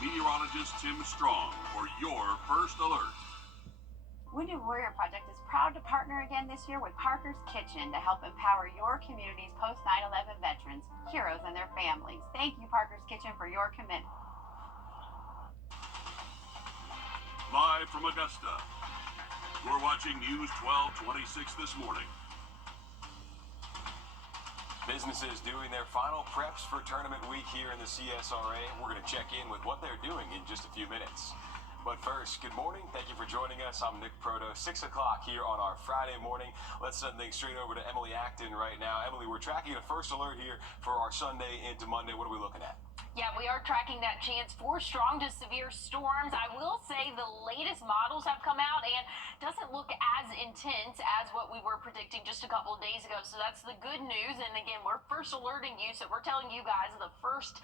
meteorologist Tim Strong for your first alert. Wrdw Warrior Project is proud to partner again this year with Parker's Kitchen to help empower your community's post 9/11 veterans, heroes, and their families. Thank you, Parker's Kitchen, for your commitment. Live from Augusta, you're watching News 1226 this morning. Businesses doing their final preps for tournament week here in the CSRA. We're going to check in with what they're doing in just a few minutes. But first, good morning. Thank you for joining us. I'm Nick Proto. 6 o'clock here on our Friday morning. Let's send things straight over to Emily Acton right now. Emily, we're tracking a first alert here for our Sunday into Monday. What are we looking at? Yeah, we are tracking that chance for strong to severe storms. I will say the latest models have come out and doesn't look as intense as what we were predicting just a couple of days ago. So that's the good news. And again, we're first alerting you. So we're telling you guys the first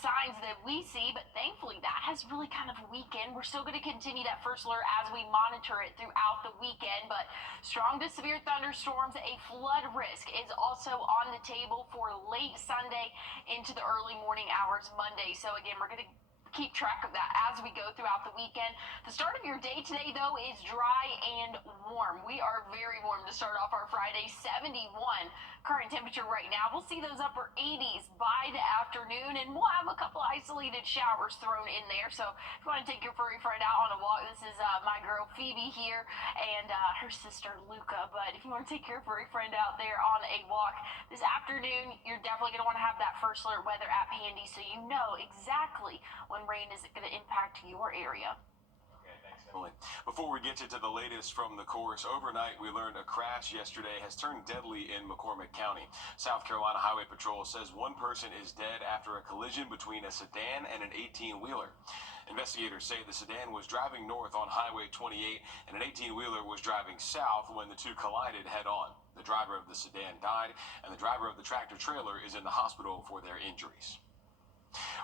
signs that we see. But thankfully, that has really kind of weakened. We're still going to continue that first alert as we monitor it throughout the weekend. But strong to severe thunderstorms, a flood risk is also on the table for late Sunday into the early morning hours Monday. So again, we're going to keep track of that as we go throughout the weekend. The start of your day today, though, is dry and warm. We are very warm to start off our Friday. 71 current temperature right now. We'll see those upper 80s by the afternoon, and we'll have a couple isolated showers thrown in there. So if you want to take your furry friend out on a walk, this is my girl Phoebe here and her sister Luca. But if you want to take your furry friend out there on a walk this afternoon, you're definitely going to want to have that first alert weather app handy so you know exactly when rain is going to impact your area. Emily. Before we get you to the latest from the course, overnight we learned a crash yesterday has turned deadly in McCormick County. South Carolina Highway Patrol says one person is dead after a collision between a sedan and an 18-wheeler. Investigators say the sedan was driving north on Highway 28 and an 18-wheeler was driving south when the two collided head-on. The driver of the sedan died and the driver of the tractor-trailer is in the hospital for their injuries.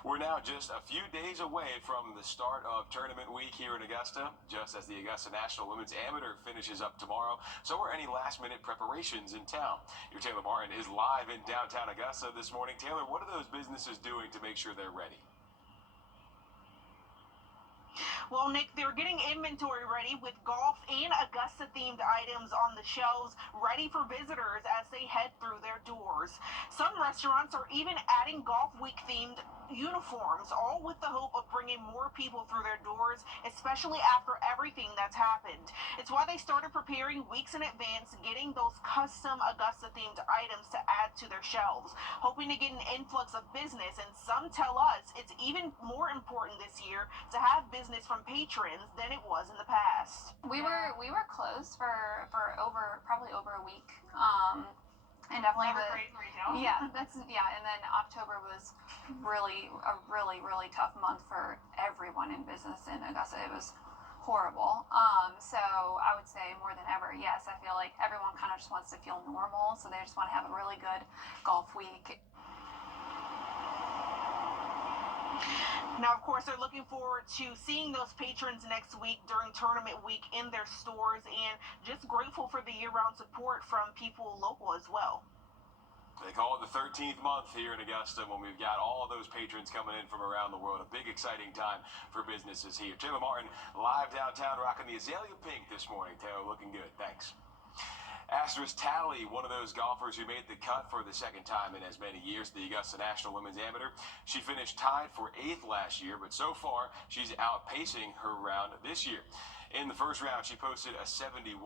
We're now just a few days away from the start of tournament week here in Augusta, just as the Augusta National Women's Amateur finishes up tomorrow. So are any last-minute preparations in town. Your Taylor Martin is live in downtown Augusta this morning. Taylor, what are those businesses doing to make sure they're ready? Well, Nick, they're getting inventory ready with golf and Augusta-themed items on the shelves, ready for visitors as they head through their doors. Some restaurants are even adding Golf Week-themed uniforms, all with the hope of bringing more people through their doors, especially after everything that's happened. It's why they started preparing weeks in advance, getting those custom Augusta-themed items to add to their shelves, hoping to get an influx of business. And some tell us it's even more important this year to have business from patrons than it was in the past. We were closed for probably over a week. And definitely and then October was really tough month for everyone in business in Augusta. It was horrible. So I would say more than ever, yes, I feel like everyone kind of just wants to feel normal, so they just want to have a really good golf week. Now, of course, they're looking forward to seeing those patrons next week during tournament week in their stores, and just grateful for the year-round support from people local as well. They call it the 13th month here in Augusta when we've got all those patrons coming in from around the world. A big, exciting time for businesses here. Taylor Martin, live downtown, rocking the azalea pink this morning. Taylor, looking good. Thanks. Astrid Talley, one of those golfers who made the cut for the second time in as many years, the Augusta National Women's Amateur. She finished tied for 8th last year, but so far she's outpacing her round this year. In the first round, she posted a 71.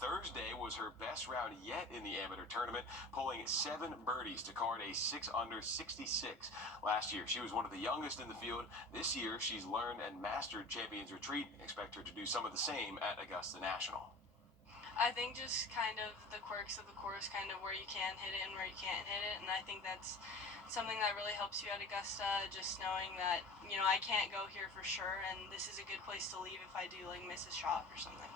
Thursday was her best round yet in the amateur tournament, pulling 7 birdies to card a 6-under 66 last year. She was one of the youngest in the field. This year, she's learned and mastered Champions Retreat. Expect her to do some of the same at Augusta National. I think just kind of the quirks of the course, kind of where you can hit it and where you can't hit it, and I think that's something that really helps you at Augusta, just knowing that, you know, I can't go here for sure, and this is a good place to leave if I do, like, miss a shot or something.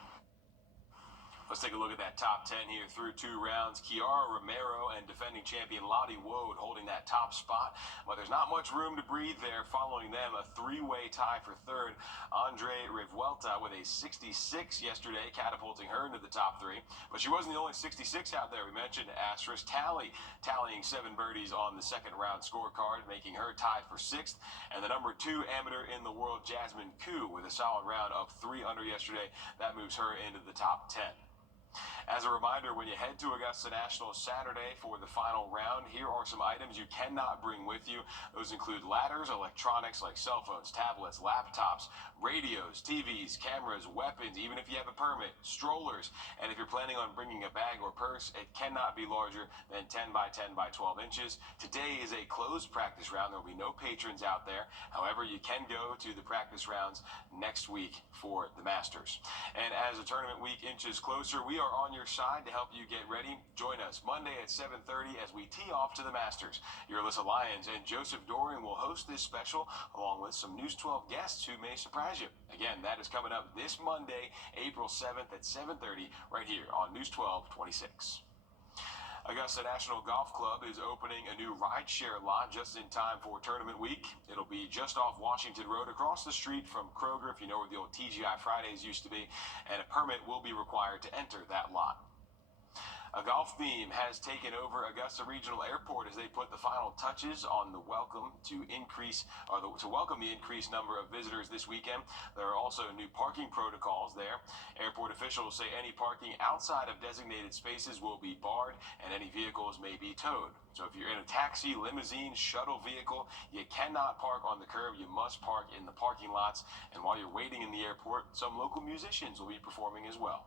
Let's take a look at that top 10 here through 2 rounds. Kiara Romero and defending champion Lottie Woad holding that top spot, but there's not much room to breathe there. Following them, a 3-way tie for third. Andre Revuelta with a 66 yesterday, catapulting her into the top 3. But she wasn't the only 66 out there. We mentioned Astris tallying 7 birdies on the second round scorecard, making her tied for 6th. And the number 2 amateur in the world, Jasmine Koo, with a solid round of 3 under yesterday. That moves her into the top 10. As a reminder, when you head to Augusta National Saturday for the final round, here are some items you cannot bring with you. Those include ladders, electronics like cell phones, tablets, laptops, radios, TVs, cameras, weapons, even if you have a permit, strollers, and if you're planning on bringing a bag or purse, it cannot be larger than 10 by 10 by 12 inches. Today is a closed practice round. There will be no patrons out there. However, you can go to the practice rounds next week for the Masters. And as the tournament week inches closer, we are on your side to help you get ready. Join us Monday at 7:30 as we tee off to the Masters. Your Alyssa Lyons and Joseph Dorian will host this special along with some News 12 guests who may surprise you. Again, that is coming up this Monday, April 7th at 7:30 right here on News 12 26. Augusta National Golf Club is opening a new rideshare lot just in time for tournament week. It'll be just off Washington Road across the street from Kroger, if you know where the old TGI Fridays used to be, and a permit will be required to enter that lot. A golf theme has taken over Augusta Regional Airport as they put the final touches on the welcome to welcome the increased number of visitors this weekend. There are also new parking protocols there. Airport officials say any parking outside of designated spaces will be barred and any vehicles may be towed. So if you're in a taxi, limousine, shuttle vehicle, you cannot park on the curb. You must park in the parking lots. And while you're waiting in the airport, some local musicians will be performing as well.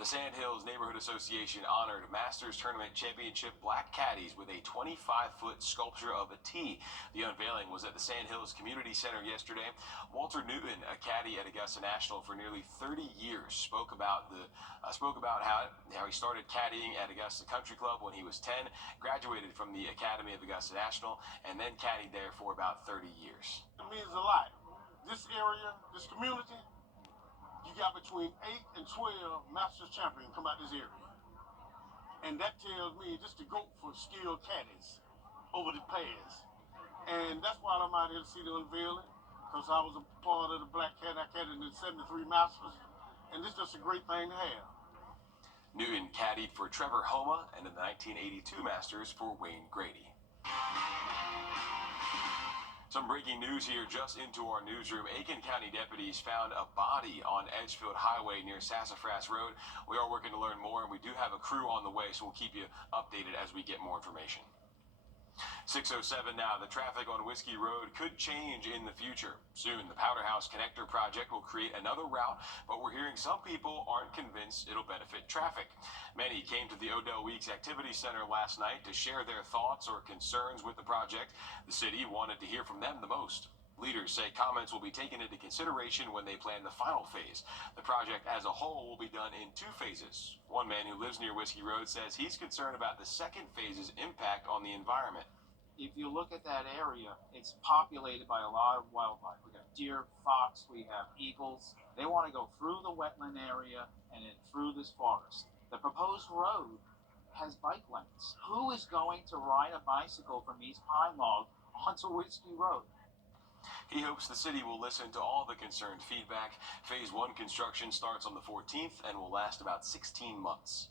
The Sandhills Neighborhood Association honored Masters Tournament Championship Black Caddies with a 25-foot sculpture of a T. The unveiling was at the Sandhills Community Center yesterday. Walter Newton, a caddy at Augusta National for nearly 30 years, spoke about how he started caddying at Augusta Country Club when he was 10, graduated from the Academy of Augusta National, and then caddied there for about 30 years. It means a lot. This area, this community, you got between 8 and 12 Masters champions come out this area. And that tells me just to go for skilled caddies over the past. And that's why I'm out here to see the unveiling, because I was a part of the Black Caddy. I caddied in the 73 Masters, and this is just a great thing to have. Newton caddied for Trevor Homa and in the 1982 Masters for Wayne Grady. Some breaking news here just into our newsroom. Aiken County deputies found a body on Edgefield Highway near Sassafras Road. We are working to learn more, and we do have a crew on the way, so we'll keep you updated as we get more information. 6:07 now. The traffic on Whiskey Road could change in the future. Soon, the Powder House Connector project will create another route, but we're hearing some people aren't convinced it'll benefit traffic. Many came to the Odell Weeks Activity Center last night to share their thoughts or concerns with the project. The city wanted to hear from them the most. Leaders say comments will be taken into consideration when they plan the final phase. The project as a whole will be done in 2 phases. One man who lives near Whiskey Road says he's concerned about the second phase's impact on the environment. If you look at that area, it's populated by a lot of wildlife. We got deer, fox, we have eagles. They want to go through the wetland area and then through this forest. The proposed road has bike lanes. Who is going to ride a bicycle from East Pine Log onto Whiskey Road? He hopes the city will listen to all the concerned feedback. Phase 1 construction starts on the 14th and will last about 16 months.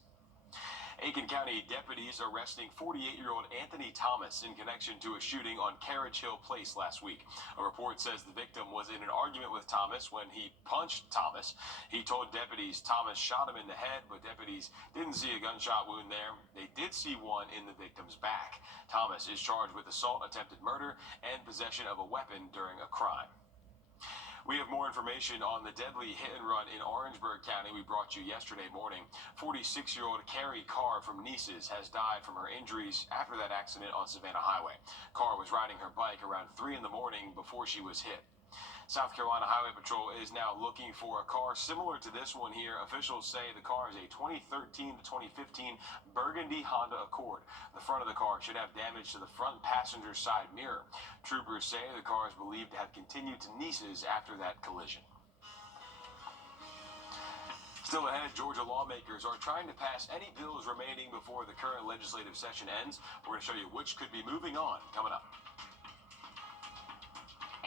Aiken County deputies arresting 48-year-old Anthony Thomas in connection to a shooting on Carriage Hill Place last week. A report says the victim was in an argument with Thomas when he punched Thomas. He told deputies Thomas shot him in the head, but deputies didn't see a gunshot wound there. They did see one in the victim's back. Thomas is charged with assault, attempted murder, and possession of a weapon during a crime. We have more information on the deadly hit and run in Orangeburg County we brought you yesterday morning. 46-year-old Carrie Carr from Nices has died from her injuries after that accident on Savannah Highway. Carr was riding her bike around 3 in the morning before she was hit. South Carolina Highway Patrol is now looking for a car similar to this one here. Officials say the car is a 2013 to 2015 Burgundy Honda Accord. The front of the car should have damage to the front passenger side mirror. Troopers say the car is believed to have continued to Nices after that collision. Still ahead, Georgia lawmakers are trying to pass any bills remaining before the current legislative session ends. We're going to show you which could be moving on coming up.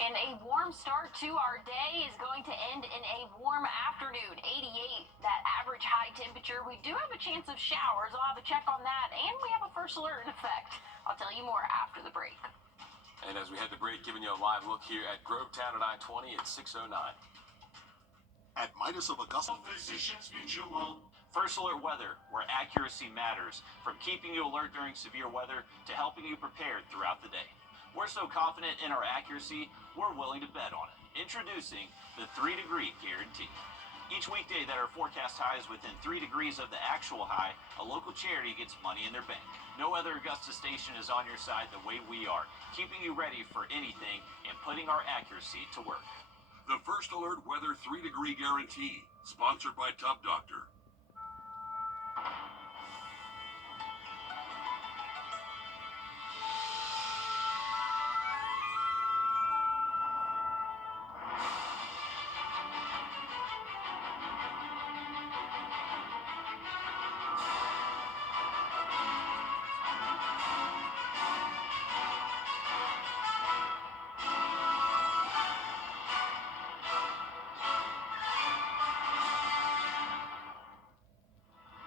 And a warm start to our day is going to end in a warm afternoon. 88, that average high temperature. We do have a chance of showers. I'll have a check on that. And we have a first alert in effect. I'll tell you more after the break. And as we head to break, giving you a live look here at Grovetown at I-20 at 6:09. At Midas of Augusta Physicians Mutual. First alert weather, where accuracy matters. From keeping you alert during severe weather to helping you prepared throughout the day. We're so confident in our accuracy, we're willing to bet on it. Introducing the 3-degree guarantee. Each weekday that our forecast high is within 3 degrees of the actual high, a local charity gets money in their bank. No other Augusta station is on your side the way we are, keeping you ready for anything and putting our accuracy to work. The First Alert Weather 3-degree guarantee, sponsored by Tub Doctor.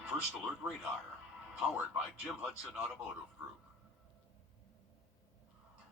First Alert Radar, powered by Jim Hudson Automotive Group.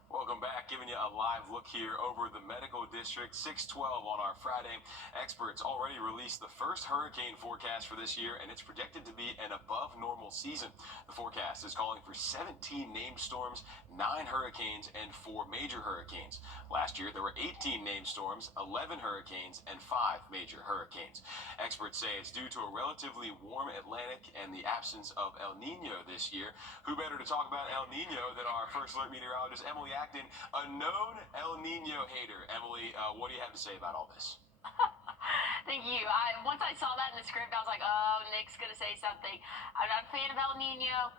Welcome back, giving you a live look here over the medical district. 6:12 on our Friday. Experts already released the first hurricane forecast for this year, and it's projected to be an above normal season. The forecast is calling for 17 named storms, 9 hurricanes, and 4 major hurricanes. Last year, there were 18 named storms, 11 hurricanes, and 5 major hurricanes. Experts say it's due to a relatively warm Atlantic and the absence of El Nino this year. Who better to talk about El Nino than our First Alert meteorologist, Emily Acton, a known El Nino hater. Emily, what do you have to say about all this? Thank you. Once I saw that in the script, I was like, oh, Nick's going to say something. I'm not a fan of El Nino.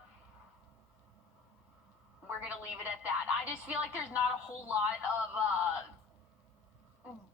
We're going to leave it at that. I just feel like there's not a whole lot of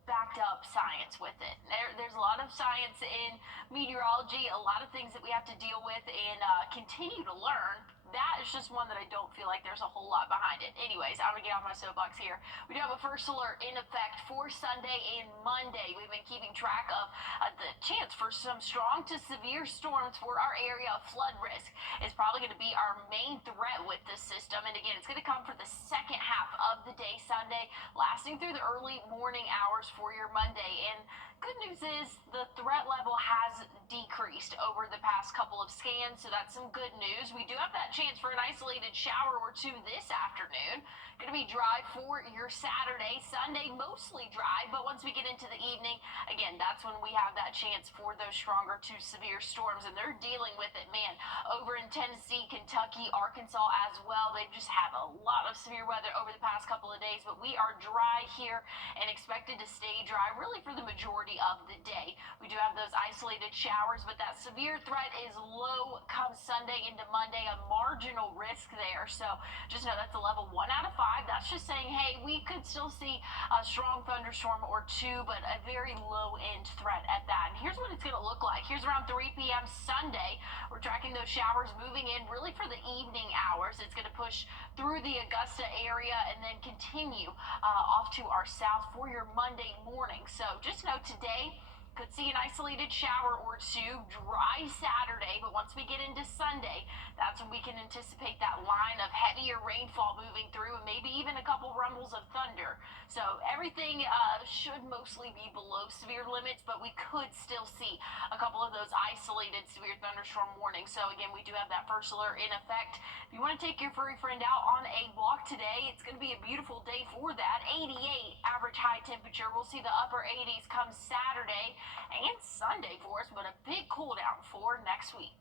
backed up science with it. There's a lot of science in meteorology, a lot of things that we have to deal with and continue to learn. That is just one that I don't feel like there's a whole lot behind it. Anyways, I'm going to get on my soapbox here. We do have a first alert in effect for Sunday and Monday. We've been keeping track of the chance for some strong to severe storms for our area. Flood risk is probably going to be our main threat with this system. And again, it's going to come for the second half of the day Sunday, lasting through the early morning hours for your Monday. And good news is the threat level has decreased over the past couple of scans, so that's some good news. We do have that chance for an isolated shower or two this afternoon. Going to be dry for your Saturday. Sunday, mostly dry, but once we get into the evening, again, that's when we have that chance for those stronger to severe storms, and they're dealing with it, man, over in Tennessee, Kentucky, Arkansas as well. They've just had a lot of severe weather over the past couple of days, but we are dry here and expected to stay dry really for the majority of the day. We do have those isolated showers, but that severe threat is low come Sunday into Monday, a marginal risk there. So just know that's a level 1 out of 5. That's just saying, hey, we could still see a strong thunderstorm or two, but a very low end threat at that. And here's what it's going to look like. Here's around 3 p.m. Sunday. We're tracking those showers moving in really for the evening hours. It's going to push through the Augusta area and then continue off to our south for your Monday morning. So just know today could see an isolated shower or two, dry Saturday, but once we get into Sunday, that's when we can anticipate that line of heavier rainfall moving through and maybe even a couple rumbles of thunder. So everything should mostly be below severe limits, but we could still see a couple of those isolated severe thunderstorm warnings. So again, we do have that first alert in effect. If you want to take your furry friend out on a walk today, it's going to be a beautiful day for that. 88 average high temperature. We'll see the upper 80s come Saturday and Sunday for us, but a big cool down for next week.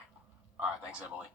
All right, thanks, Emily.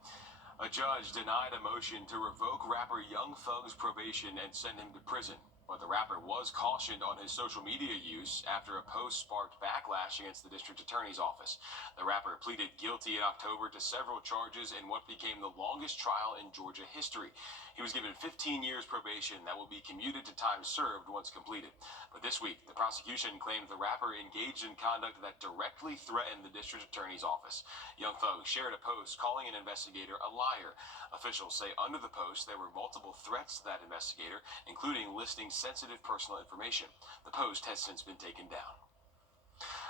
A judge denied a motion to revoke rapper Young Thug's probation and send him to prison. But the rapper was cautioned on his social media use after a post sparked backlash against the district attorney's office. The rapper pleaded guilty in October to several charges in what became the longest trial in Georgia history. He was given 15 years probation that will be commuted to time served once completed. But this week, the prosecution claimed the rapper engaged in conduct that directly threatened the district attorney's office. Young Thug shared a post calling an investigator a liar. Officials say under the post there were multiple threats to that investigator, including listing sensitive personal information. The post has since been taken down.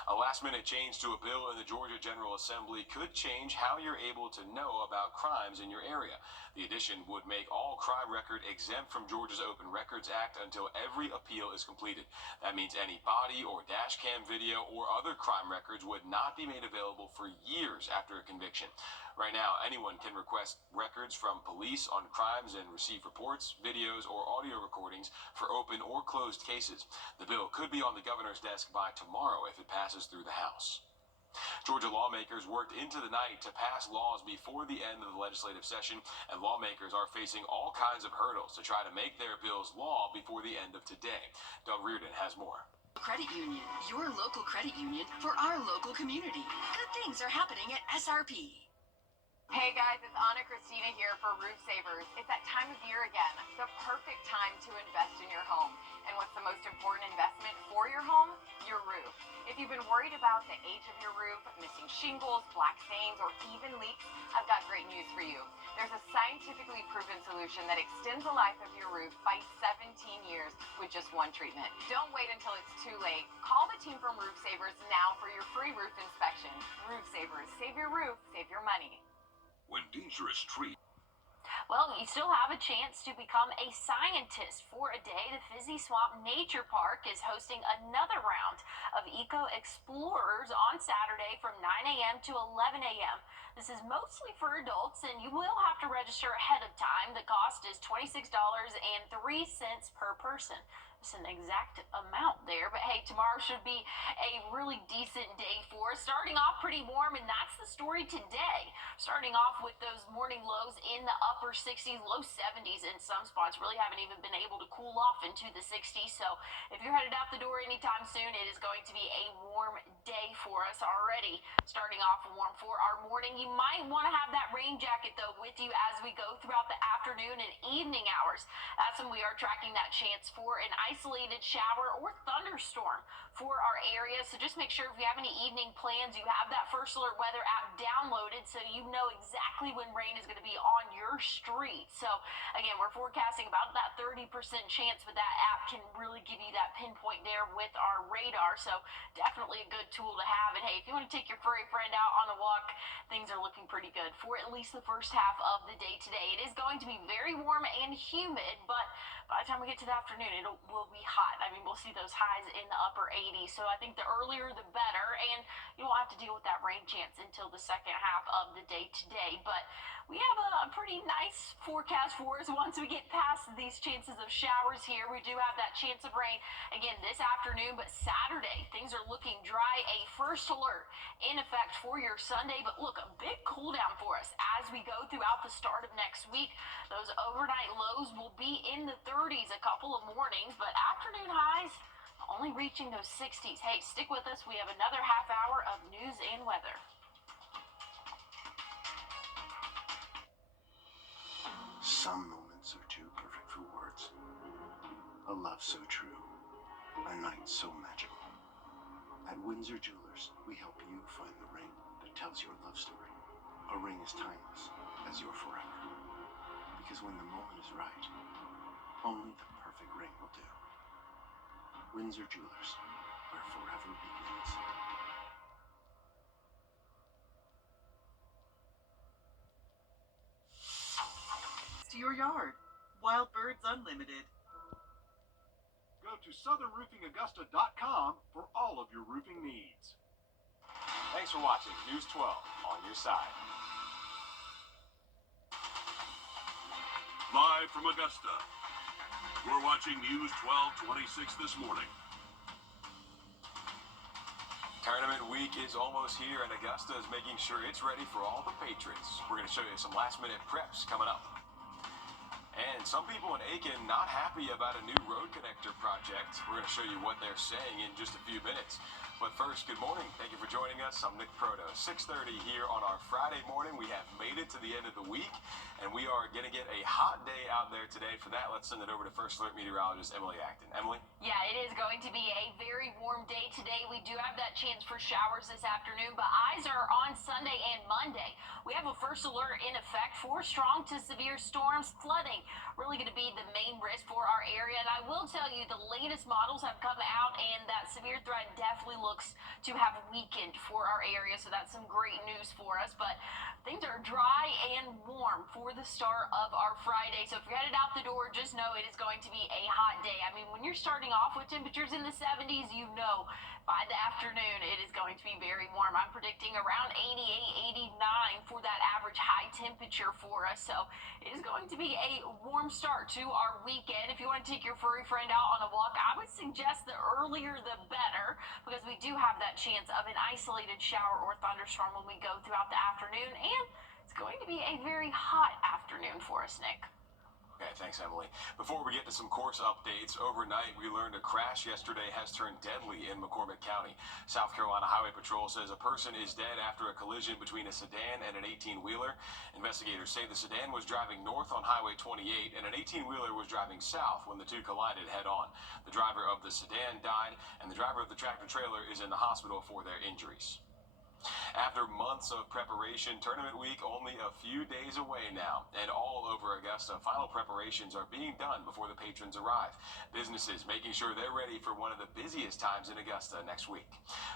A last-minute change to a bill in the Georgia General Assembly could change how you're able to know about crimes in your area. The addition would make all crime record exempt from Georgia's Open Records Act until every appeal is completed. That means any body or dash cam video or other crime records would not be made available for years after a conviction. Right now, anyone can request records from police on crimes and receive reports, videos, or audio recordings for open or closed cases. The bill could be on the governor's desk by tomorrow if it passes through the House. Georgia lawmakers worked into the night to pass laws before the end of the legislative session, and lawmakers are facing all kinds of hurdles to try to make their bills law before the end of today. Wrdw has more. Credit Union, your local credit union for our local community. Good things are happening at SRP. Hey guys, it's Anna Christina here for Roof Savers. It's that time of year again, the perfect time to invest in your home. And what's the most important investment for your home? Your roof. If you've been worried about the age of your roof, missing shingles, black stains, or even leaks, I've got great news for you. There's a scientifically proven solution that extends the life of your roof by 17 years with just one treatment. Don't wait until it's too late. Call the team from Roof Savers now for your free roof inspection. Roof Savers, save your roof, save your money. When dangerous trees. Well, you still have a chance to become a scientist for a day. The Fizzy Swamp Nature Park is hosting another round of Eco Explorers on Saturday from 9 a.m. to 11 a.m. This is mostly for adults, and you will have to register ahead of time. The cost is $26.03 per person. It's an exact amount there, but hey, tomorrow should be a really decent day for us. Starting off pretty warm, and that's the story today. Starting off with those morning lows in the upper 60s, low 70s in some spots. Really haven't even been able to cool off into the 60s, so if you're headed out the door anytime soon, it is going to be a warm day for us already. Starting off warm for our morning. You might want to have that rain jacket, though, with you as we go throughout the afternoon and evening hours. That's when we are tracking that chance for an isolated shower or thunderstorm for our area. So just make sure if you have any evening plans, you have that First Alert Weather app downloaded so you know exactly when rain is going to be on your street. So again, we're forecasting about that 30% chance, but that app can really give you that pinpoint there with our radar. So definitely a good tool to have. And hey, if you want to take your furry friend out on a walk, things are looking pretty good for at least the first half of the day today. It is going to be very warm and humid, but by the time we get to the afternoon, it will be hot. I mean, we'll see those highs in the upper 80s. So I think the earlier the better, and you won't have to deal with that rain chance until the second half of the day today. But we have a pretty nice forecast for us once we get past these chances of showers here. We do have that chance of rain again this afternoon, but Saturday, things are looking dry. A first alert in effect for your Sunday, but look, a big cool down for us as we go throughout the start of next week. Those overnight lows will be in the 30s a couple of mornings, but afternoon highs only reaching those 60s. Hey, stick with us. We have another half hour of news and weather. Some moments are too perfect for words. A love so true, a night so magical. At Windsor Jewelers, we help you find the ring that tells your love story. A ring as timeless as your forever. Because when the moment is right, only the perfect ring will do. Windsor Jewelers, where forever begins. To your yard. Wild Birds Unlimited. Go to southernroofingaugusta.com for all of your roofing needs. Thanks for watching News 12 on your side. Live from Augusta, we're watching News 1226 this morning. Tournament week is almost here, and Augusta is making sure it's ready for all the Patriots. We're going to show you some last-minute preps coming up. And some people in Aiken not happy about a new road connector project. We're going to show you what they're saying in just a few minutes. But first, good morning. Thank you for joining us. I'm Nick Proto. 6:30 here on our Friday morning. We have made it to the end of the week, and we are going to get a hot day out there today. For that, let's send it over to First Alert meteorologist Emily Acton. Emily? Yeah, it is going to be a very warm day today. We do have that chance for showers this afternoon, but eyes are on Sunday and Monday. We have a first alert in effect for strong to severe storms. Flooding really going to be the main risk for our area. And I will tell you, the latest models have come out, and that severe threat definitely looks to have weakened for our area. So that's some great news for us. But things are dry and warm for the start of our Friday. So if you're headed out the door, just know it is going to be a hot day. I mean, when you're starting off with temperatures in the 70s, you know by the afternoon it is going to be very warm. I'm predicting around 88, 89 for that average high temperature for us. So it is going to be a warm start to our weekend. If you want to take your furry friend out on a walk, I would suggest the earlier the better, because we do have that chance of an isolated shower or thunderstorm when we go throughout the afternoon. And it's going to be a very hot afternoon for us, Nick. Okay, thanks, Emily. Before we get to some course updates, overnight we learned a crash yesterday has turned deadly in McCormick County. South Carolina Highway Patrol says a person is dead after a collision between a sedan and an 18-wheeler. Investigators say the sedan was driving north on Highway 28 and an 18-wheeler was driving south when the two collided head-on. The driver of the sedan died, and the driver of the tractor-trailer is in the hospital for their injuries. After months of preparation, tournament week only a few days away now, and all over Augusta, final preparations are being done before the patrons arrive. Businesses making sure they're ready for one of the busiest times in Augusta next week.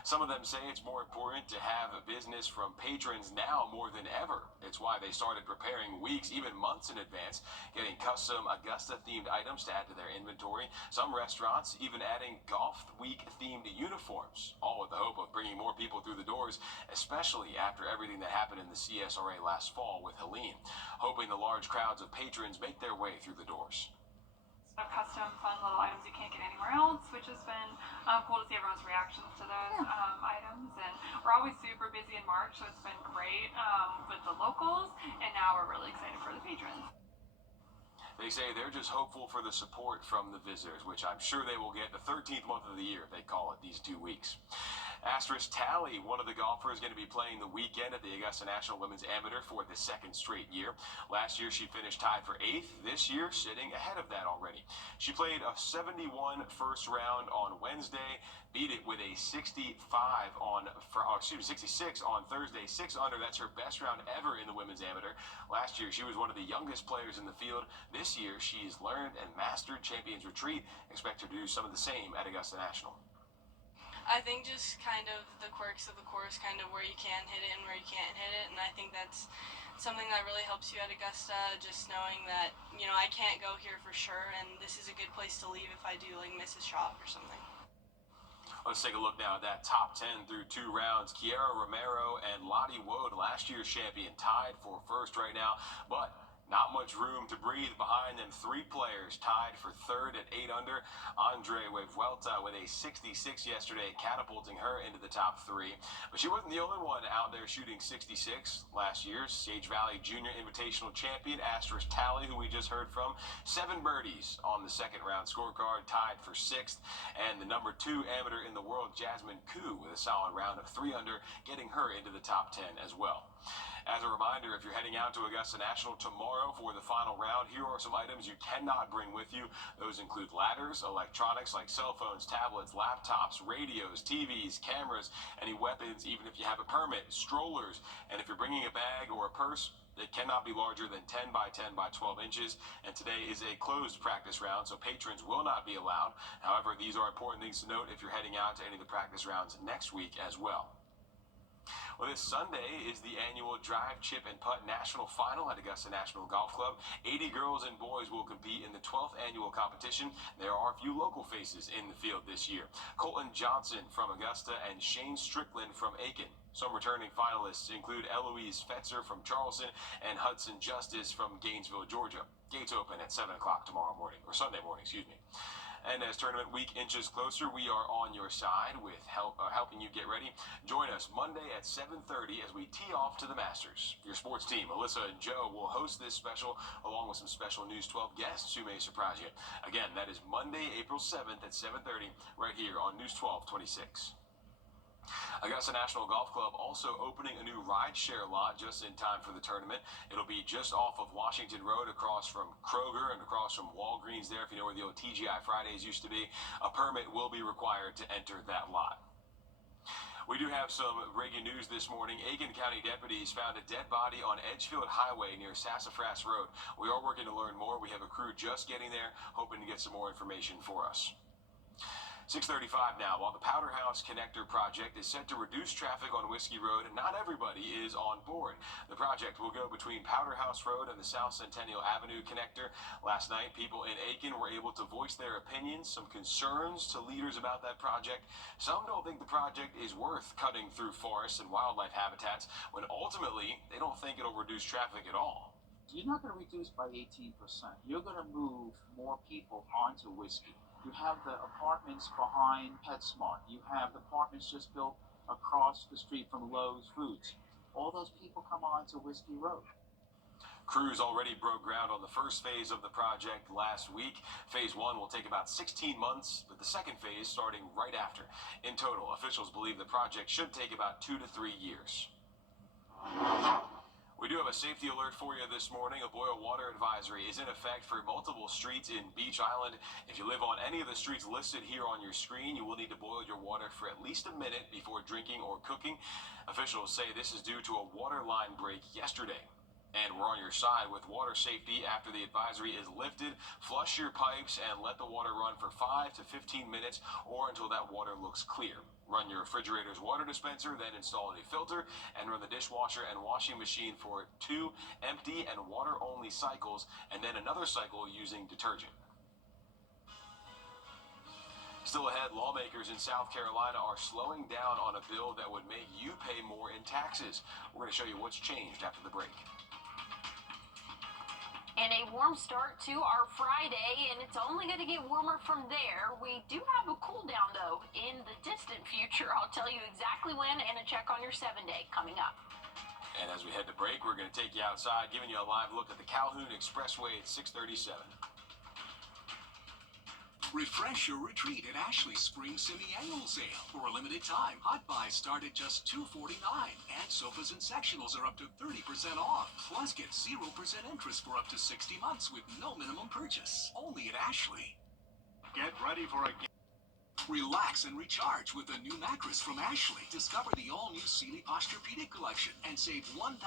Some of them say it's more important to have a business from patrons now more than ever. It's why they started preparing weeks, even months in advance, getting custom Augusta-themed items to add to their inventory. Some restaurants even adding golf week-themed uniforms, all with the hope of bringing more people through the doors, especially after everything that happened in the CSRA last fall with Helene, hoping the large crowds of patrons make their way through the doors. Custom, fun little items you can't get anywhere else, which has been cool to see everyone's reactions to those items. And we're always super busy in March, so it's been great with the locals, and now we're really excited for the patrons. They say they're just hopeful for the support from the visitors, which I'm sure they will get the 13th month of the year, they call it, these 2 weeks. Tally, one of the golfers, going to be playing the weekend at the Augusta National Women's Amateur for the second straight year. Last year, she finished tied for 8th. This year, sitting ahead of that already. She played a 71 first round on Wednesday, beat it with a 66 on Thursday, 6 under. That's her best round ever in the Women's Amateur. Last year, she was one of the youngest players in the field. This year, she's learned and mastered Champions Retreat. Expect her to do some of the same at Augusta National. I think just kind of the quirks of the course, kind of where you can hit it and where you can't hit it, and I think that's something that really helps you at Augusta, just knowing that, you know, I can't go here for sure, and this is a good place to leave if I do, like, miss a shot or something. Let's take a look now at that top 10 through 2 rounds. Kiara Romero and Lottie Wood, last year's champion, tied for first right now, but not much room to breathe behind them. 3 players tied for third at 8 under. Andre Vuelta with a 66 yesterday, catapulting her into the top 3. But she wasn't the only one out there shooting 66 last year. Sage Valley Junior Invitational champion Tally, who we just heard from, 7 birdies on the second round scorecard, tied for 6th. And the number 2 amateur in the world, Jasmine Koo, with a solid round of 3 under, getting her into the top 10 as well. As a reminder, if you're heading out to Augusta National tomorrow for the final round, here are some items you cannot bring with you. Those include ladders, electronics like cell phones, tablets, laptops, radios, TVs, cameras, any weapons, even if you have a permit, strollers, and if you're bringing a bag or a purse, it cannot be larger than 10 by 10 by 12 inches, and today is a closed practice round, so patrons will not be allowed. However, these are important things to note if you're heading out to any of the practice rounds next week as well. Well, this Sunday is the annual Drive, Chip, and Putt National Final at Augusta National Golf Club. 80 girls and boys will compete in the 12th annual competition. There are a few local faces in the field this year. Colton Johnson from Augusta and Shane Strickland from Aiken. Some returning finalists include Eloise Fetzer from Charleston and Hudson Justice from Gainesville, Georgia. Gates open at 7 o'clock tomorrow morning, or Sunday morning, excuse me. And as tournament week inches closer, we are on your side with helping you get ready. Join us Monday at 7:30 as we tee off to the Masters. Your sports team, Alyssa and Joe, will host this special along with some special News 12 guests who may surprise you. Again, that is Monday, April 7th at 7:30 right here on News 1226. Augusta National Golf Club also opening a new rideshare lot just in time for the tournament. It'll be just off of Washington Road across from Kroger and across from Walgreens there, if you know where the old TGI Fridays used to be. A permit will be required to enter that lot. We do have some breaking news this morning. Aiken County deputies found a dead body on Edgefield Highway near Sassafras Road. We are working to learn more. We have a crew just getting there, hoping to get some more information for us. 6:35 now. While the Powder House Connector project is set to reduce traffic on Whiskey Road, not everybody is on board. The project will go between Powder House Road and the South Centennial Avenue connector. Last night, people in Aiken were able to voice their opinions, some concerns to leaders about that project. Some don't think the project is worth cutting through forests and wildlife habitats, when ultimately they don't think it'll reduce traffic at all. You're not going to reduce by 18%. You're going to move more people onto Whiskey. You have the apartments behind PetSmart. You have the apartments just built across the street from Lowe's Foods. All those people come on to Whiskey Road. Crews already broke ground on the first phase of the project last week. Phase 1 will take about 16 months, with the second phase starting right after. In total, officials believe the project should take about 2 to 3 years. We do have a safety alert for you this morning. A boil water advisory is in effect for multiple streets in Beach Island. If you live on any of the streets listed here on your screen, you will need to boil your water for at least a minute before drinking or cooking. Officials say this is due to a water line break yesterday. And we're on your side with water safety after the advisory is lifted. Flush your pipes and let the water run for 5 to 15 minutes or until that water looks clear. Run your refrigerator's water dispenser, then install a filter, and run the dishwasher and washing machine for 2 empty and water-only cycles, and then another cycle using detergent. Still ahead, lawmakers in South Carolina are slowing down on a bill that would make you pay more in taxes. We're going to show you what's changed after the break. And a warm start to our Friday, and it's only going to get warmer from there. We do have a cool down, though, in the distant future. I'll tell you exactly when, and a check on your 7-day coming up. And as we head to break, we're going to take you outside, giving you a live look at the Calhoun Expressway at 6:37. Refresh your retreat at Ashley's Spring Semi-Annual Sale. For a limited time, hot buys start at just $249, and sofas and sectionals are up to 30% off. Plus, get 0% interest for up to 60 months with no minimum purchase. Only at Ashley. Get ready for a Relax and recharge with a new mattress from Ashley. Discover the all-new Sealy Posturepedic collection and save $1,000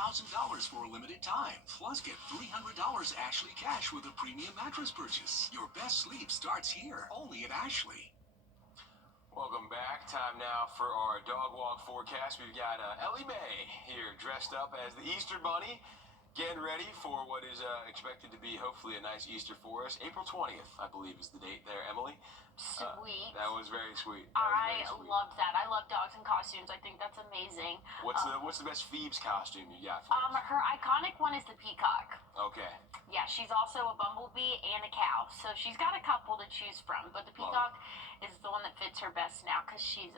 for a limited time. Plus, get $300 Ashley cash with a premium mattress purchase. Your best sleep starts here, only at Ashley. Welcome back. Time now for our dog walk forecast. We've got Ellie Mae here dressed up as the Easter Bunny, getting ready for what is expected to be hopefully a nice Easter for us. April 20th, I believe, is the date there, Emily. Sweet. That was very sweet. I love that. I love dogs in costumes. I think that's amazing. What's the best Phoebe's costume you got for us? Her iconic one is the peacock. Okay. Yeah, she's also a bumblebee and a cow, so she's got a couple to choose from. But the peacock is the one that fits her best now because she's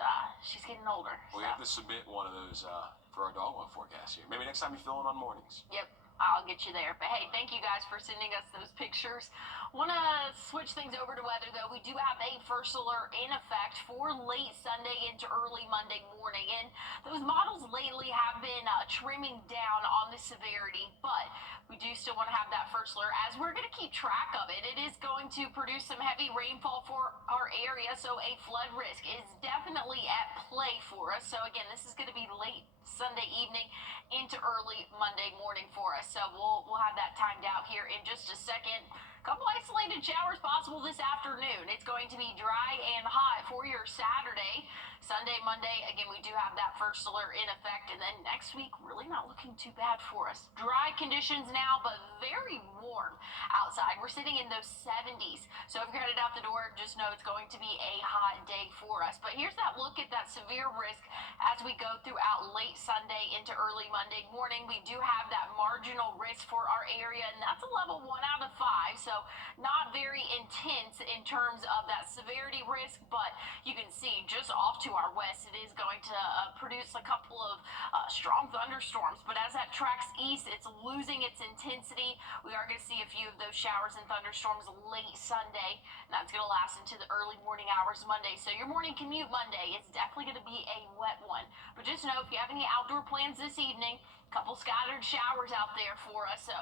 getting older. We have to submit one of those for our dog walk forecast here. Maybe next time you fill in on mornings. Yep. I'll get you there. But hey, thank you guys for sending us those pictures. Want to switch things over to weather, though. We do have a first alert in effect for late Sunday into early Monday morning. And those models lately have been trimming down on the severity, but we do still want to have that first alert as we're going to keep track of it. It is going to produce some heavy rainfall for our area, so a flood risk is definitely at play for us. So again, this is going to be late Sunday evening into early Monday morning for us. So we'll have that timed out here in just a second. Couple isolated showers possible this afternoon. It's going to be dry and hot for your Saturday. Sunday, Monday, again, we do have that first alert in effect. And then next week, really not looking too bad for us. Dry conditions now, but very warm outside. We're sitting in those 70s. So if you're headed out the door, just know it's going to be a hot day for us. But here's that look at that severe risk as we go throughout late Sunday into early Monday morning. We do have that marginal risk for our area, and that's a level 1 out of 5. So so not very intense in terms of that severity risk, but you can see just off to our west, it is going to produce a couple of strong thunderstorms. But as that tracks east, it's losing its intensity. We are going to see a few of those showers and thunderstorms late Sunday, and that's going to last into the early morning hours Monday. So your morning commute Monday is definitely going to be a wet one. But just know if you have any outdoor plans this evening, a couple scattered showers out there for us. So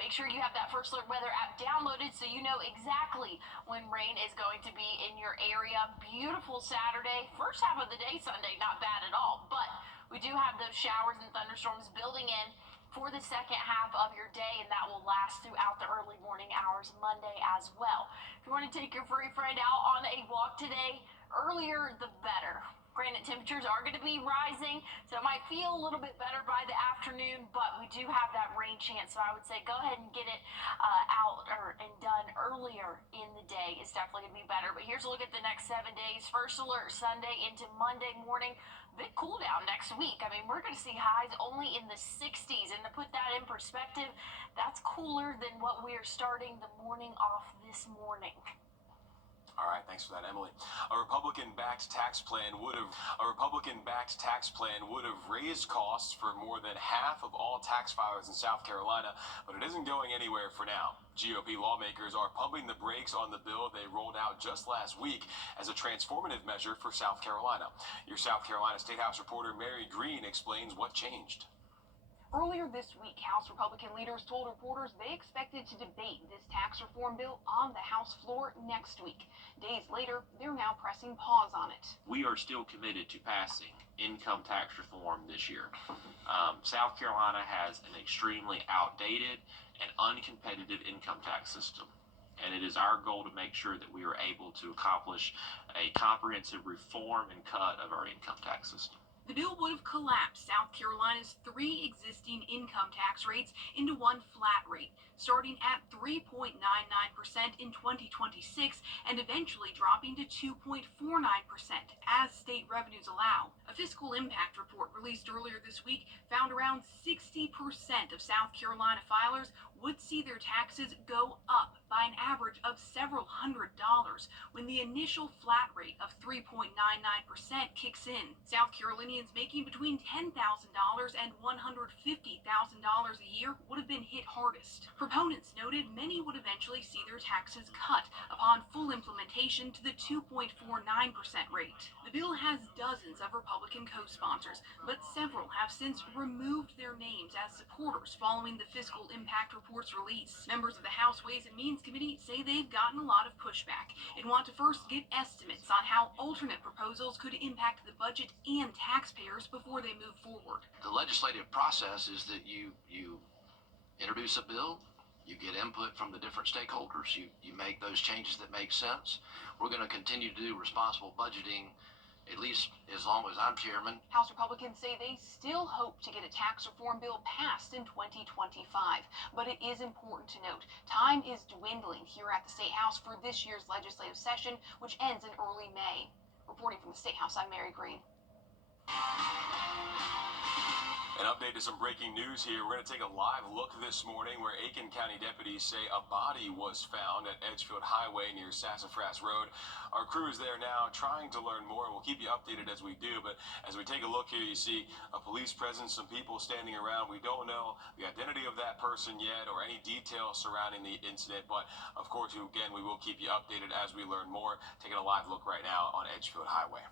make sure you have that First Alert Weather app downloaded so you know exactly when rain is going to be in your area. Beautiful Saturday. First half of the day Sunday, not bad at all. But we do have those showers and thunderstorms building in for the second half of your day, and that will last throughout the early morning hours Monday as well. If you want to take your furry friend out on a walk today, earlier the better. Granted, temperatures are going to be rising, so it might feel a little bit better by the afternoon, but we do have that rain chance, so I would say go ahead and get it out and done earlier in the day. It's definitely going to be better. But here's a look at the next 7 days. First alert Sunday into Monday morning. Big cool down next week. I mean, we're going to see highs only in the 60s, and to put that in perspective, that's cooler than what we are starting the morning off this morning. All right, thanks for that, Emily. A Republican-backed tax plan would have raised costs for more than half of all tax filers in South Carolina, but it isn't going anywhere for now. GOP lawmakers are pumping the brakes on the bill they rolled out just last week as a transformative measure for South Carolina. Your South Carolina State House reporter Mary Green explains what changed. Earlier this week, House Republican leaders told reporters they expected to debate this tax reform bill on the House floor next week. Days later, they're now pressing pause on it. We are still committed to passing income tax reform this year. South Carolina has an extremely outdated and uncompetitive income tax system, and it is our goal to make sure that we are able to accomplish a comprehensive reform and cut of our income tax system. The bill would have collapsed South Carolina's 3 existing income tax rates into one flat rate, starting at 3.99% in 2026 and eventually dropping to 2.49% as state revenues allow. A fiscal impact report released earlier this week found around 60% of South Carolina filers would see their taxes go up by an average of several $100s when the initial flat rate of 3.99% kicks in. South Carolinians making between $10,000 and $150,000 a year would have been hit hardest. Proponents noted many would eventually see their taxes cut upon full implementation to the 2.49% rate. The bill has dozens of Republican co-sponsors, but several have since removed their names as supporters following the fiscal impact report's release. Members of the House Ways and Means Committee say they've gotten a lot of pushback and want to first get estimates on how alternate proposals could impact the budget and taxpayers before they move forward. The legislative process is that you introduce a bill, you get input from the different stakeholders, you make those changes that make sense. We're going to continue to do responsible budgeting at least as long as I'm chairman. House Republicans say they still hope to get a tax reform bill passed in 2025. But it is important to note, time is dwindling here at the State House for this year's legislative session, which ends in early May. Reporting from the State House, I'm Mary Green. An update to some breaking news here. We're going to take a live look this morning where Aiken County deputies say a body was found at Edgefield Highway near Sassafras Road. Our crew is there now trying to learn more, and we'll keep you updated as we do. But as we take a look here, you see a police presence, some people standing around. We don't know the identity of that person yet or any details surrounding the incident. But, of course, again, we will keep you updated as we learn more. Taking a live look right now on Edgefield Highway.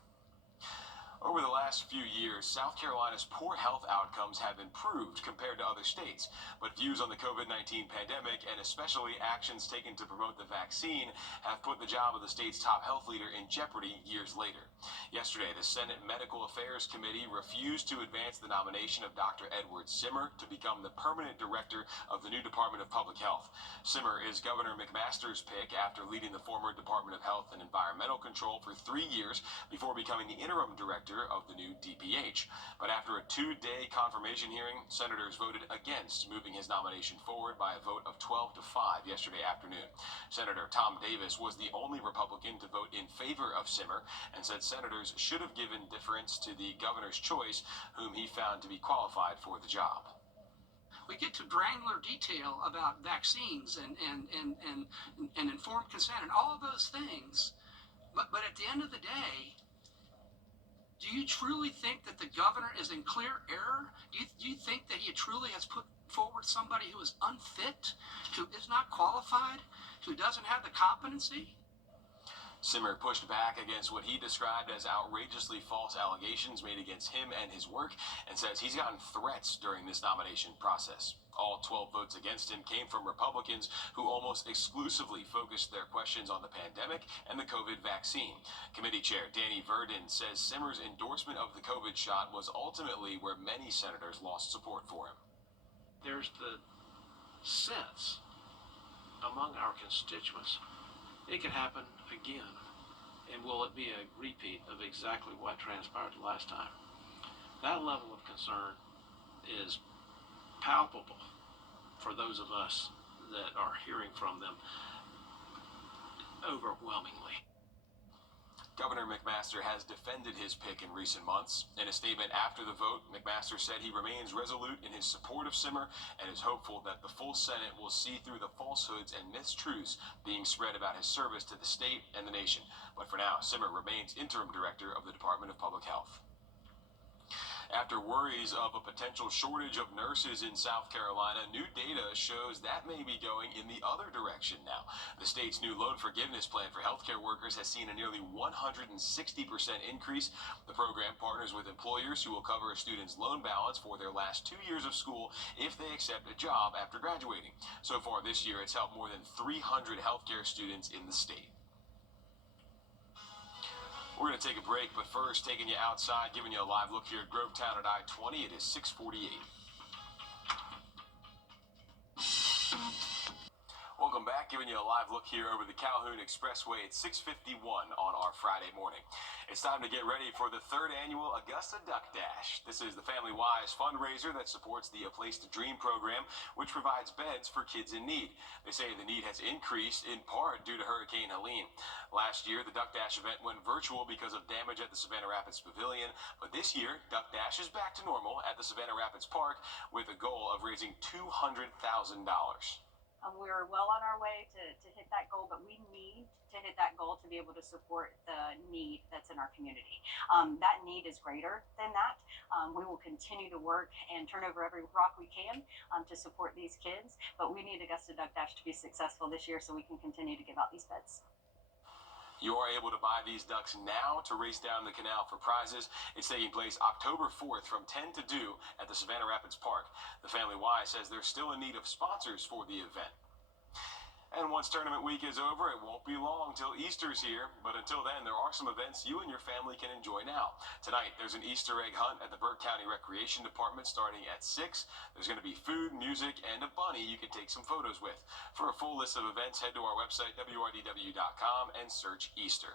Over the last few years, South Carolina's poor health outcomes have improved compared to other states, but views on the COVID-19 pandemic and especially actions taken to promote the vaccine have put the job of the state's top health leader in jeopardy years later. Yesterday, the Senate Medical Affairs Committee refused to advance the nomination of Dr. Edward Simmer to become the permanent director of the new Department of Public Health. Simmer is Governor McMaster's pick after leading the former Department of Health and Environmental Control for 3 years before becoming the interim director of the new DPH. But after a 2-day confirmation hearing, senators voted against moving his nomination forward by a vote of 12 to 5 yesterday afternoon. Senator Tom Davis was the only Republican to vote in favor of Simmer and said senators should have given deference to the governor's choice, whom he found to be qualified for the job. we get to granular detail about vaccines and informed consent and all of those things. But at the end of the day, do you truly think that the governor is in clear error? Do you think that he truly has put forward somebody who is unfit, who is not qualified, who doesn't have the competency? Simmer pushed back against what he described as outrageously false allegations made against him and his work, and says he's gotten threats during this nomination process. All 12 votes against him came from Republicans who almost exclusively focused their questions on the pandemic and the COVID vaccine. Committee Chair Danny Wrdw says Simmer's endorsement of the COVID shot was ultimately where many senators lost support for him. There's the sense among our constituents it could happen again. And will it be a repeat of exactly what transpired the last time? That level of concern is palpable for those of us that are hearing from them overwhelmingly. Governor McMaster has defended his pick in recent months. In a statement after the vote, McMaster said he remains resolute in his support of Simmer and is hopeful that the full Senate will see through the falsehoods and mistruths being spread about his service to the state and the nation. But for now, Simmer remains interim director of the Department of Public Health. After worries of a potential shortage of nurses in South Carolina, new data shows that may be going in the other direction now. The state's new loan forgiveness plan for healthcare workers has seen a nearly 160% increase. The program partners with employers who will cover a student's loan balance for their last 2 years of school if they accept a job after graduating. So far this year, it's helped more than 300 healthcare students in the state. We're going to take a break, but first, taking you outside, giving you a live look here at Grovetown at I-20. It is 6:48. Welcome back, giving you a live look here over the Calhoun Expressway at 6:51 on our Friday morning. It's time to get ready for the third annual Augusta Duck Dash. This is the Family Wise fundraiser that supports the A Place to Dream program, which provides beds for kids in need. They say the need has increased in part due to Hurricane Helene. Last year, the Duck Dash event went virtual because of damage at the Savannah Rapids Pavilion, but this year, Duck Dash is back to normal at the Savannah Rapids Park with a goal of raising $200,000. We're well on our way to hit that goal, but we need to hit that goal to be able to support the need that's in our community. That need is greater than that. We will continue to work and turn over every rock we can to support these kids, but we need Augusta Duck Dash to be successful this year so we can continue to give out these beds. You are able to buy these ducks now to race down the canal for prizes. It's taking place October 4th from 10 to 2 at the Savannah Rapids Park. The Family Y says there's still in need of sponsors for the event. And once tournament week is over, it won't be long till Easter's here. But until then, there are some events you and your family can enjoy now. Tonight, there's an Easter egg hunt at the Burke County Recreation Department starting at 6. There's going to be food, music, and a bunny you can take some photos with. For a full list of events, head to our website, wrdw.com, and search Easter.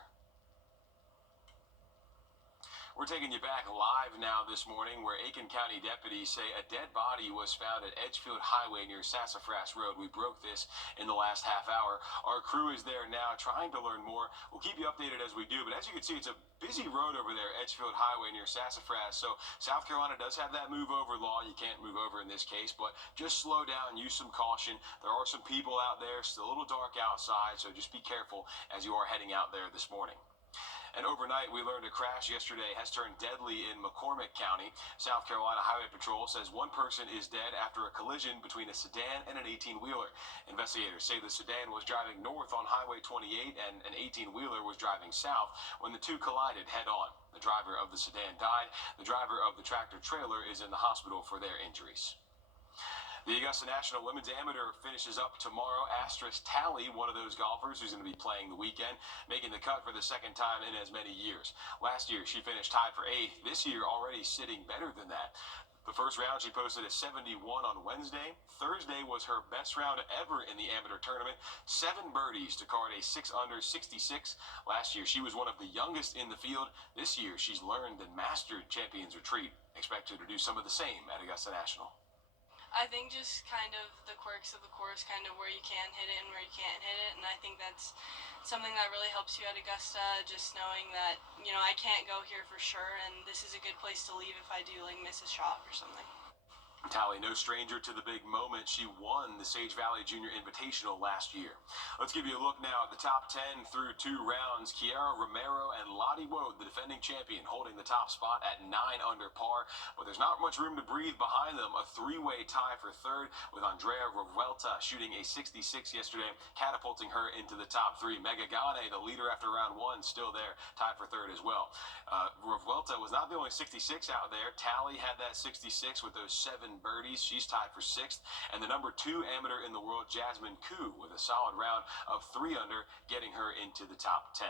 We're taking you back live now this morning where Aiken County deputies say a dead body was found at Edgefield Highway near Sassafras Road. We broke this in the last half hour. Our crew is there now trying to learn more. We'll keep you updated as we do, but as you can see, it's a busy road over there, Edgefield Highway near Sassafras. So South Carolina does have that move over law. You can't move over in this case, but just slow down, use some caution. There are some people out there, still a little dark outside, so just be careful as you are heading out there this morning. And overnight, we learned a crash yesterday has turned deadly in McCormick County. South Carolina Highway Patrol says one person is dead after a collision between a sedan and an 18-wheeler. Investigators say the sedan was driving north on Highway 28 and an 18-wheeler was driving south when the two collided head-on. The driver of the sedan died. The driver of the tractor-trailer is in the hospital for their injuries. The Augusta National Women's Amateur finishes up tomorrow. Astris Talley, one of those golfers who's going to be playing the weekend, making the cut for the second time in as many years. Last year, she finished tied for 8th. This year, already sitting better than that. The first round, she posted a 71 on Wednesday. Thursday was her best round ever in the amateur tournament. 7 birdies to card a 6-under 66. Last year, she was one of the youngest in the field. This year, she's learned and mastered Champions Retreat. Expect her to do some of the same at Augusta National. I think just kind of the quirks of the course, kind of where you can hit it and where you can't hit it, and I think that's something that really helps you at Augusta, just knowing that, you know, I can't go here for sure, and this is a good place to leave if I do, like, miss a shot or something. Tally, no stranger to the big moment. She won the Sage Valley Junior Invitational last year. Let's give you a look now at the top 10 through 2 rounds. Kiara Romero and Lottie Woad, the defending champion, holding the top spot at 9 under par. But there's not much room to breathe behind them. A three-way tie for third with Andrea Revuelta shooting a 66 yesterday, catapulting her into the top 3. Mega Gane, the leader after round 1, still there, tied for third as well. Revuelta was not the only 66 out there. Tally had that 66 with those 7 birdies. She's tied for 6th. And the number 2 amateur in the world, Jasmine Koo, with a solid round of 3 under, getting her into the top 10.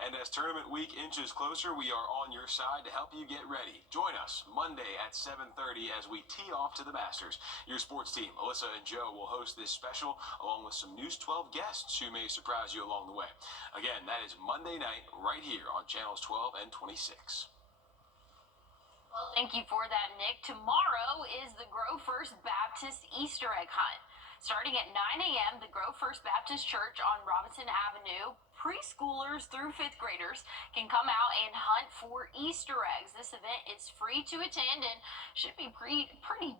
And as tournament week inches closer, we are on your side to help you get ready. Join us Monday at 7:30 as we tee off to the Masters. Your sports team, Alyssa and Joe, will host this special along with some News 12 guests who may surprise you along the way. Again, that is Monday night right here on channels 12 and 26. Well, thank you for that, Nick. Tomorrow is the Grow First Baptist Easter egg hunt. Starting at 9 a.m., the Grow First Baptist Church on Robinson Avenue, preschoolers through 5th graders can come out and hunt for Easter eggs. This event is free to attend and should be pretty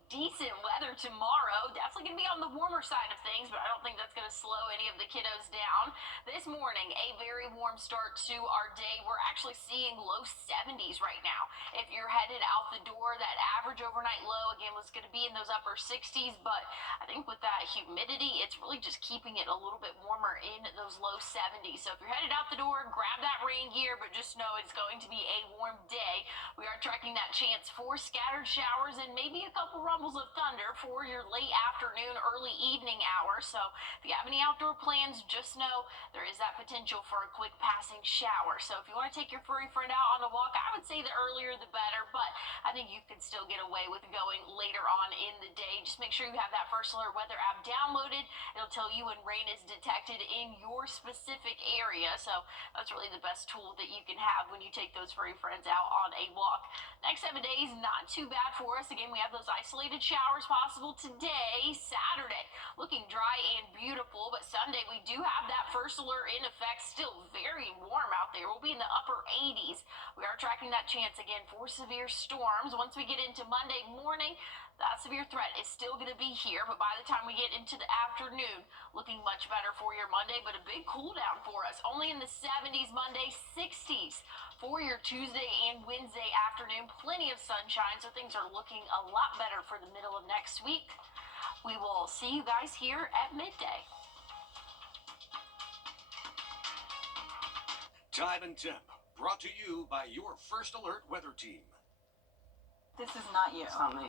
decent weather tomorrow. Definitely going to be on the warmer side of things, but I don't think that's going to slow any of the kiddos down. This morning, a very warm start to our day. We're actually seeing low 70s right now. If you're headed out the door, that average overnight low, again, was going to be in those upper 60s, but I think with that humidity, it's really just keeping it a little bit warmer in those low 70s. So if you're headed out the door, grab that rain gear, but just know it's going to be a warm day. We are tracking that chance for scattered showers and maybe a couple rumbles of thunder for your late afternoon, early evening hour. So if you have any outdoor plans, just know there is that potential for a quick passing shower. So if you want to take your furry friend out on a walk, I would say the earlier the better, but I think you can still get away with going later on in the day. Just make sure you have that First Alert Weather app downloaded. It'll tell you when rain is detected in your specific area. So that's really the best tool that you can have when you take those furry friends out on a walk. Next 7 days, not too bad for us. Again, we have those isolated showers possible today. Saturday, looking dry and beautiful, but Sunday we do have that first alert in effect. Still very warm out there. We'll be in the upper 80s. We are tracking that chance again for severe storms. Once we get into Monday morning, that severe threat is still going to be here, but by the time we get into the afternoon, looking much better for your Monday, but a big cool down for us. Only in the 70s Monday, 60s for your Tuesday and Wednesday afternoon. Plenty of sunshine, so things are looking a lot better for the middle of next week. We will see you guys here at midday. Time and Temp, brought to you by your First Alert Weather Team. This is not you. It's not me.